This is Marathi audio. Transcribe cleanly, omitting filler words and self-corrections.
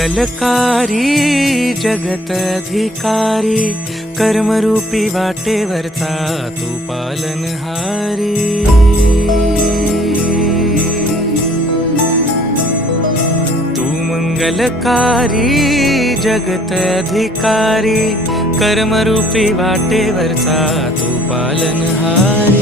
मंगलकारी जगत अधिकारी, कर्मरूपी वाटेवरचा तू पालनहारी। तू मंगलकारी जगत अधिकारी, कर्मरूपी वाटेवरचा तू पालनहारी।